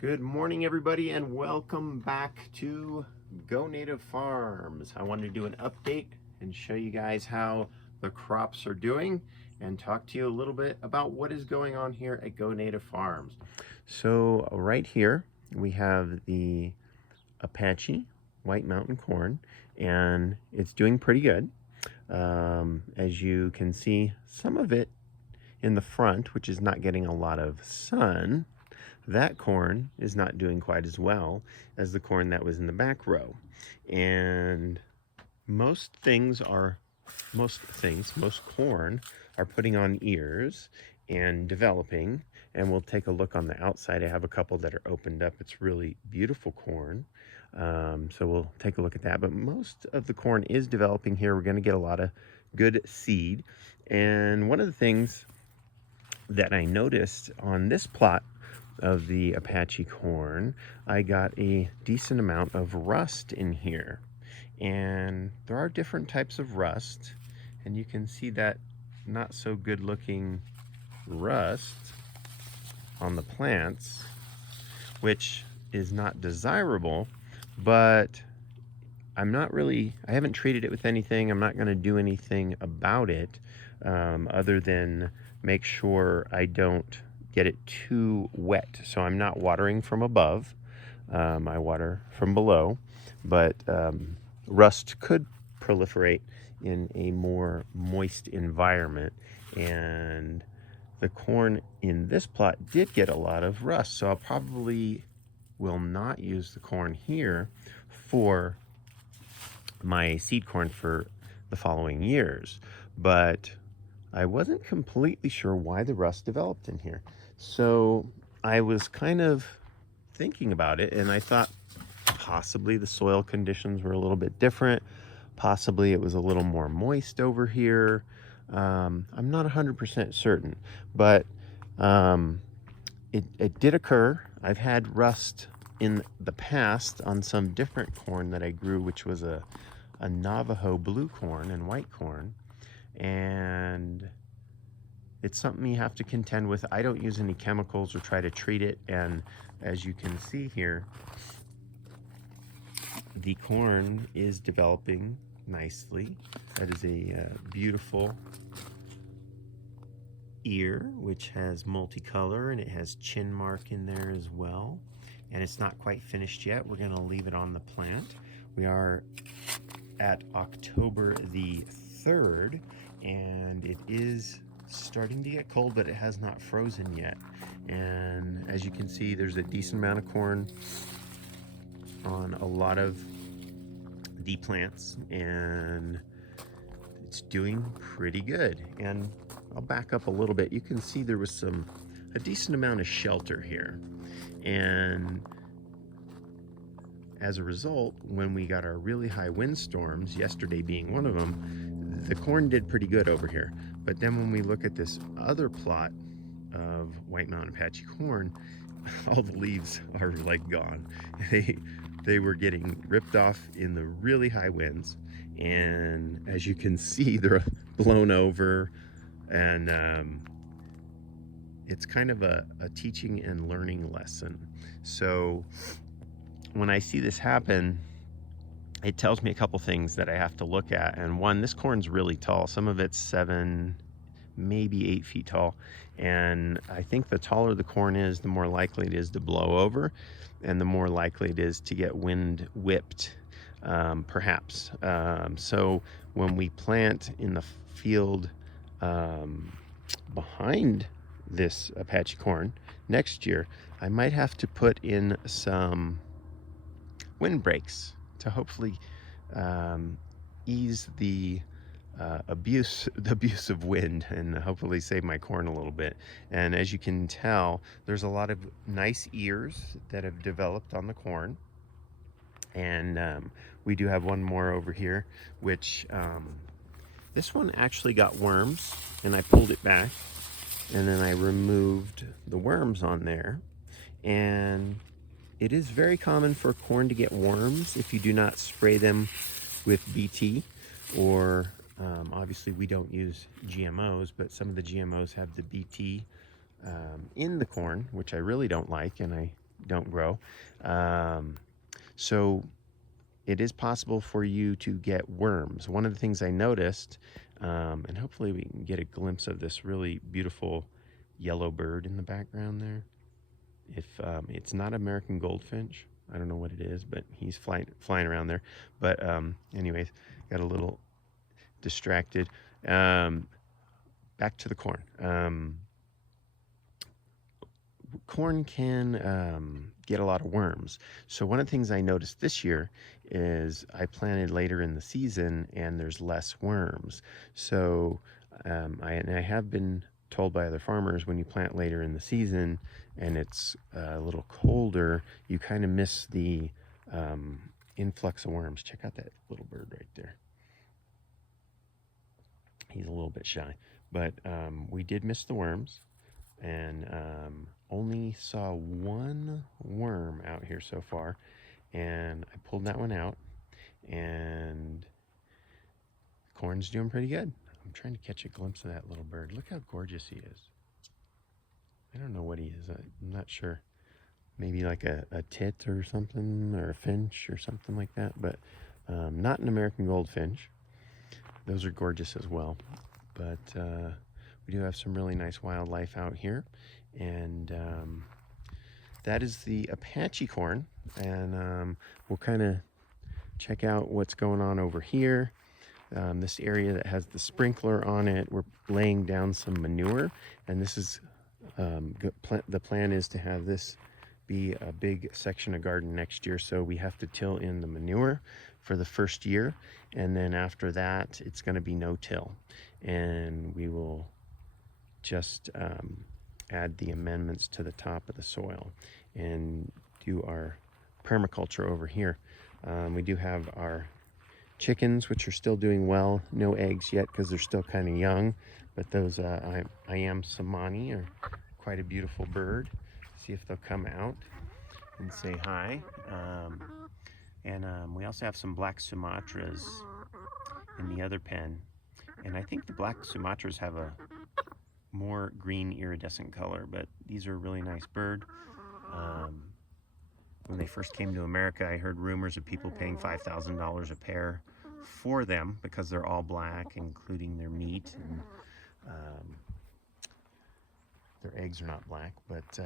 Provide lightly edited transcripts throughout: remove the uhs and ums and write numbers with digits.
Good morning, everybody, and welcome back to Go Native Farms. I wanted to do an update and show you guys how the crops are doing and talk to you a little bit about what is going on here at Go Native Farms. So right here we have the Apache White Mountain corn, and it's doing pretty good. As you can see, some of it in the front, which is not getting a lot of sun. That corn is not doing quite as well as the corn that was in the back row. And most corn are putting on ears and developing. And we'll take a look on the outside. I have a couple that are opened up. It's really beautiful corn. So we'll take a look at that. But most of the corn is developing here. We're going to get a lot of good seed. And one of the things that I noticed on this plot of the Apache corn, I got a decent amount of rust in here. And there are different types of rust, and you can see that not so good looking rust on the plants, which is not desirable, but I haven't treated it with anything. I'm not going to do anything about it other than make sure I don't get it too wet. So I'm not watering from above. I water from below, but rust could proliferate in a more moist environment. And the corn in this plot did get a lot of rust. So I probably will not use the corn here for my seed corn for the following years. But I wasn't completely sure why the rust developed in here. So I was kind of thinking about it, and I thought possibly the soil conditions were a little bit different. Possibly it was a little more moist over here. I'm not 100% certain, but it did occur. I've had rust in the past on some different corn that I grew, which was a Navajo blue corn and white corn. And it's something you have to contend with. I don't use any chemicals or try to treat it. And as you can see here, the corn is developing nicely. That is a beautiful ear, which has multicolor, and it has chin mark in there as well. And it's not quite finished yet. We're going to leave it on the plant. We are at October the 3rd, and it is starting to get cold, but it has not frozen yet. And as you can see, there's a decent amount of corn on a lot of the plants, and it's doing pretty good. And I'll back up a little bit. You can see there was a decent amount of shelter here, and as a result, when we got our really high windstorms, yesterday being one of them, the corn did pretty good over here. But then when we look at this other plot of White Mountain Apache corn, all the leaves are like gone. They were getting ripped off in the really high winds. And as you can see, they're blown over. And it's kind of a teaching and learning lesson. So when I see this happen, it tells me a couple things that I have to look at. And one, this corn's really tall. Some of it's 7, maybe 8 feet tall. And I think the taller the corn is, the more likely it is to blow over, and the more likely it is to get wind whipped, perhaps. So when we plant in the field behind this Apache corn next year, I might have to put in some wind breaks to hopefully ease the abuse of wind, and hopefully save my corn a little bit. And as you can tell, there's a lot of nice ears that have developed on the corn. And we do have one more over here, which this one actually got worms, and I pulled it back, and then I removed the worms on there. And it is very common for corn to get worms if you do not spray them with BT, or obviously we don't use GMOs, but some of the GMOs have the BT in the corn, which I really don't like, and I don't grow. So it is possible for you to get worms. One of the things I noticed, and hopefully we can get a glimpse of this really beautiful yellow bird in the background there. If it's not American goldfinch, I don't know what it is, but he's flying around there. But anyways, got a little distracted. Back to the corn. Corn can get a lot of worms. So one of the things I noticed this year is I planted later in the season and there's less worms. So I have been told by other farmers, when you plant later in the season and it's a little colder, you kind of miss the influx of worms. Check out that little bird right there. He's a little bit shy, but we did miss the worms, and only saw one worm out here so far, and I pulled that one out, and corn's doing pretty good. I'm trying to catch a glimpse of that little bird. Look how gorgeous he is. I don't know what he is. I'm not sure. Maybe like a tit or something, or a finch or something like that, but not an American goldfinch. Those are gorgeous as well, but we do have some really nice wildlife out here, and that is the Apache corn, and we'll kind of check out what's going on over here. This area that has the sprinkler on it, we're laying down some manure, and this is the plan is to have this be a big section of garden next year, so we have to till in the manure for the first year, and then after that it's going to be no till, and we will just add the amendments to the top of the soil and do our permaculture over here. We do have our chickens, which are still doing well. No eggs yet because they're still kind of young, but those I am Samani are quite a beautiful bird. See if they'll come out and say hi. And we also have some black Sumatras in the other pen, and I think the black Sumatras have a more green iridescent color, but these are a really nice bird. When they first came to America, I heard rumors of people paying $5,000 a pair for them because they're all black, including their meat, and their eggs are not black. But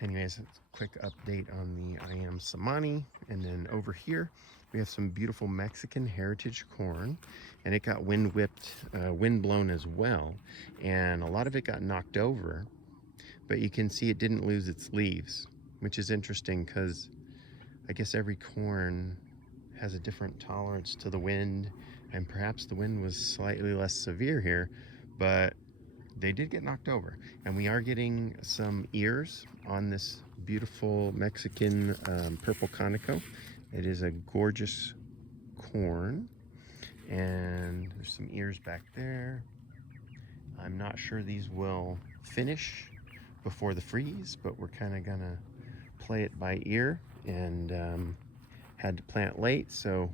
anyways, a quick update on the I am Samani. And then over here we have some beautiful Mexican heritage corn, and it got wind blown as well, and a lot of it got knocked over, but you can see it didn't lose its leaves, which is interesting because I guess every corn has a different tolerance to the wind, and perhaps the wind was slightly less severe here, but they did get knocked over. And we are getting some ears on this beautiful Mexican purple conico. It is a gorgeous corn, and there's some ears back there. I'm not sure these will finish before the freeze, but we're kind of gonna play it by ear, and had to plant late, so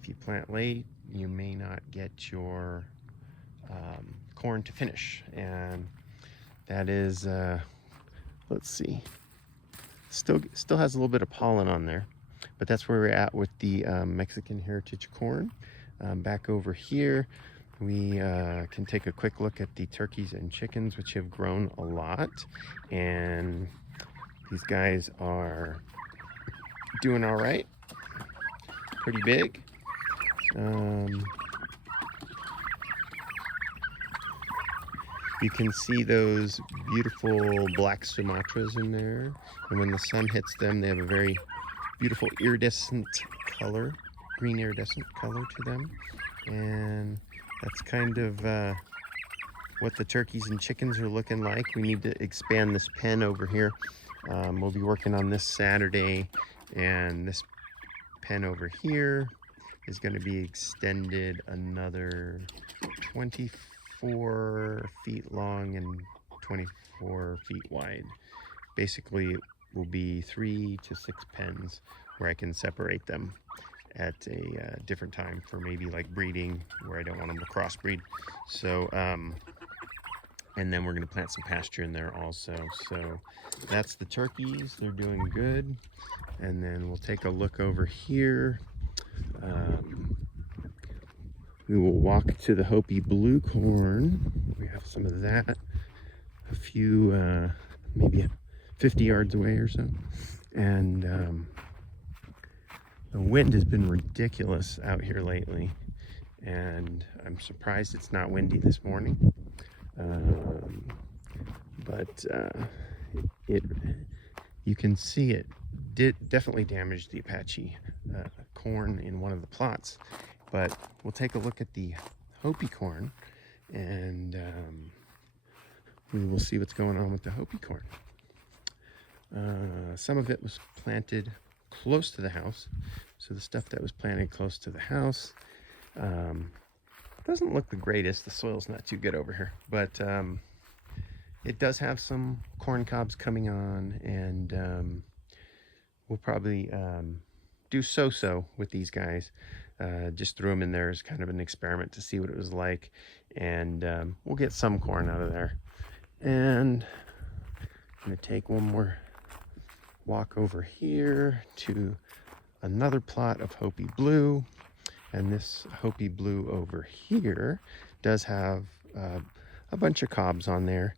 if you plant late you may not get your corn to finish. And that is let's see, still has a little bit of pollen on there, but that's where we're at with the Mexican heritage corn. Back over here we can take a quick look at the turkeys and chickens, which have grown a lot, and these guys are doing all right, pretty big. You can see those beautiful black Sumatras in there, and when the sun hits them they have a very beautiful iridescent color, green iridescent color to them, and that's kind of what the turkeys and chickens are looking like. We need to expand this pen over here. We'll be working on this Saturday, and this pen over here is going to be extended another 24 feet long and 24 feet wide. Basically, it will be 3 to 6 pens where I can separate them at a different time for maybe like breeding, where I don't want them to crossbreed. So And then we're going to plant some pasture in there also. So that's the turkeys. They're doing good. And then we'll take a look over here. We will walk to the Hopi blue corn. We have some of that. A few, maybe 50 yards away or so. And the wind has been ridiculous out here lately. And I'm surprised it's not windy this morning. But you can see it did definitely damage the Apache corn in one of the plots. But we'll take a look at the Hopi corn, and we will see what's going on with the Hopi corn. Some of it was planted close to the house, so the stuff that was planted close to the house doesn't look the greatest. The soil's not too good over here, but it does have some corn cobs coming on, and we'll probably do so-so with these guys. Just threw them in there as kind of an experiment to see what it was like, and we'll get some corn out of there. And I'm going to take one more walk over here to another plot of Hopi blue, and this Hopi blue over here does have a bunch of cobs on there,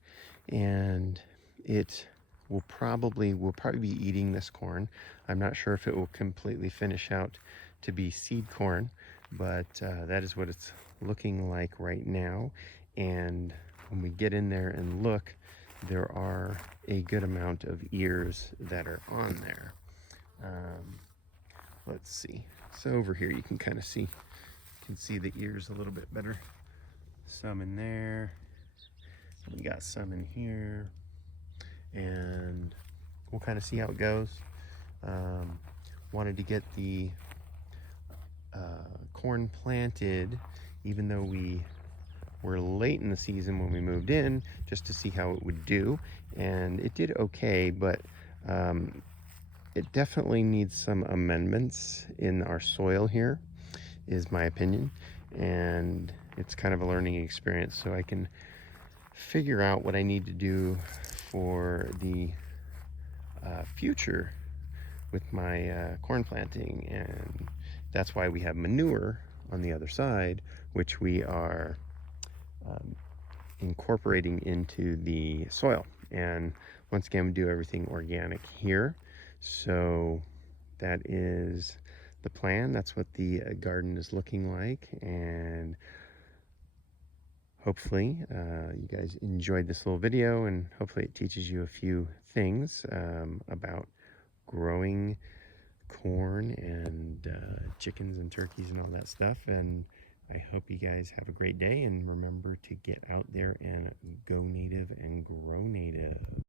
and it will probably be eating this corn. I'm not sure if it will completely finish out to be seed corn, but that is what it's looking like right now. And when we get in there and look, there are a good amount of ears that are on there. Let's see. So over here you can kind of see, the ears a little bit better. Some in there. We got some in here, and we'll kind of see how it goes. Wanted to get the corn planted, even though we were late in the season when we moved in, just to see how it would do, and it did okay, but it definitely needs some amendments in our soil here, is my opinion, and it's kind of a learning experience, so I can figure out what I need to do for the future with my corn planting. And that's why we have manure on the other side, which we are incorporating into the soil. And once again, we do everything organic here, so that is the plan. That's what the garden is looking like, and hopefully you guys enjoyed this little video, and hopefully it teaches you a few things about growing corn and chickens and turkeys and all that stuff. And I hope you guys have a great day, and remember to get out there and go native and grow native.